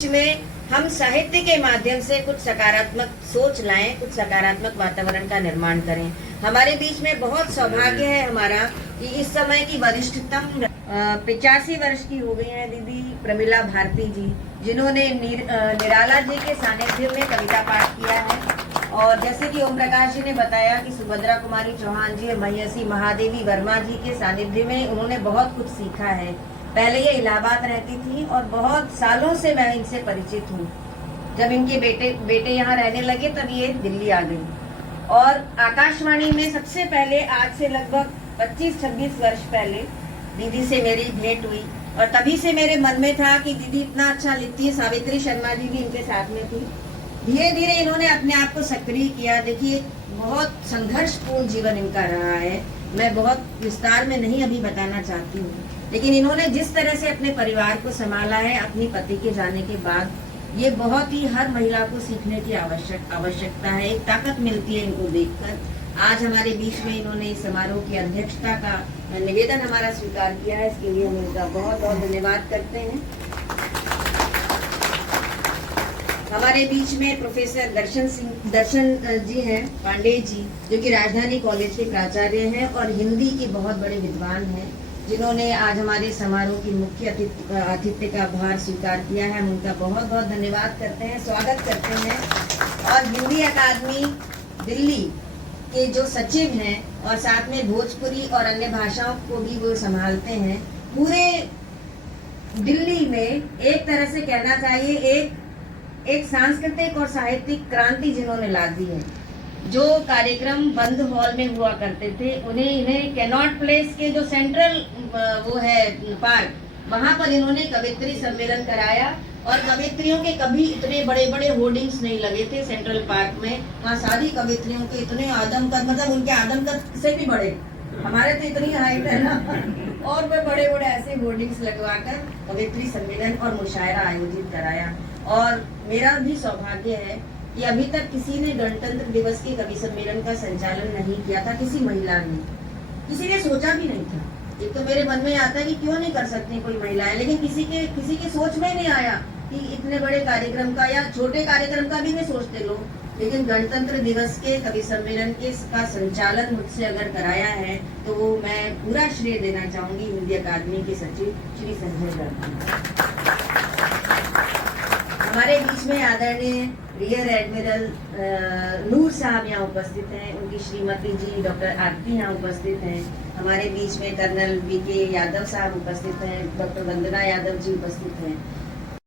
में हम साहित्य के माध्यम से कुछ सकारात्मक सोच लाएं, कुछ सकारात्मक वातावरण का निर्माण करें। हमारे बीच में बहुत सौभाग्य है हमारा कि इस समय की वरिष्ठतम 85 वर्ष की हो गई हैं दीदी प्रमिला भारती जी, जिन्होंने निराला जी के सानिध्य में कविता पाठ किया है। और जैसे कि ओम प्रकाश जी ने बताया कि सुभद्रा कुमारी चौहान जी और महिषी महादेवी वर्मा जी के सानिध्य में उन्होंने बहुत कुछ सीखा है। पहले ये इलाहाबाद रहती थी और बहुत सालों से मैं इनसे परिचित हूँ। जब इनके बेटे यहाँ रहने लगे तब ये दिल्ली आ गई और आकाशवाणी में सबसे पहले आज से लगभग 25-26 वर्ष पहले दीदी से मेरी भेंट हुई और तभी से मेरे मन में था कि दीदी इतना अच्छा लिखती है। सावित्री शर्मा जी भी इनके साथ में थी। धीरे धीरे इन्होंने अपने आप को सक्रिय किया। देखिए, बहुत संघर्षपूर्ण जीवन इनका रहा है। मैं बहुत विस्तार में नहीं अभी बताना चाहती हूँ, लेकिन इन्होंने जिस तरह से अपने परिवार को संभाला है अपनी पति के जाने के बाद, ये बहुत ही हर महिला को सीखने की आवश्यकता है। एक ताकत मिलती है इनको देखकर। आज हमारे बीच में इन्होंने इस समारोह की अध्यक्षता का निवेदन हमारा स्वीकार किया है। इसके लिए हम इनका बहुत बहुत धन्यवाद करते हैं। हमारे बीच में प्रोफेसर दर्शन जी हैं पांडे जी, जो कि राजधानी कॉलेज के प्राचार्य हैं और हिंदी के बहुत बड़े विद्वान हैं, जिन्होंने आज हमारे समारोह की मुख्य आतिथ्य का भार स्वीकार किया है। हम उनका बहुत बहुत धन्यवाद करते हैं, स्वागत करते हैं। और हिंदी अकादमी दिल्ली के जो सचिव हैं और साथ में भोजपुरी और अन्य भाषाओं को भी वो संभालते हैं। पूरे दिल्ली में एक तरह से कहना चाहिए एक सांस्कृतिक और साहित्यिक क्रांति जिन्होंने ला दी है। जो कार्यक्रम बंद हॉल में हुआ करते थे इन्हें कैनॉट प्लेस के जो सेंट्रल वो है पार्क, वहां पर इन्होंने कवित्री सम्मेलन कराया और कवित्रियों के कभी इतने बड़े बड़े होर्डिंग्स नहीं लगे थे सेंट्रल पार्क में। वहाँ सारी कवित्रियों के इतने आदमकद, मतलब उनके आदमकद से भी बड़े, हमारे तो इतनी हाइट है ना, और वे बड़े बड़े ऐसे होर्डिंग्स लगवाकर कवित्री सम्मेलन और मुशायरा आयोजित कराया। और मेरा भी सौभाग्य है कि अभी तक किसी ने गणतंत्र दिवस के कवि सम्मेलन का संचालन नहीं किया था, किसी महिला ने, किसी ने सोचा भी नहीं था। एक तो मेरे मन में आता है कि क्यों नहीं कर सकती कोई महिलाएं, लेकिन किसी की सोच में नहीं आया कि इतने बड़े कार्यक्रम का या छोटे कार्यक्रम का भी नहीं सोचते लोग। लेकिन गणतंत्र दिवस के कवि सम्मेलन का संचालन मुझसे अगर कराया है तो वो मैं पूरा श्रेय देना चाहूंगी हिंदी अकादमी के सचिव श्री संजय गर्ग। हमारे बीच में आदरणीय रियर एडमिरल नूर साहब यहाँ उपस्थित हैं, उनकी श्रीमती जी डॉक्टर आरती यहाँ उपस्थित हैं। हमारे बीच में कर्नल बीके यादव साहब उपस्थित हैं, डॉक्टर वंदना यादव जी उपस्थित हैं।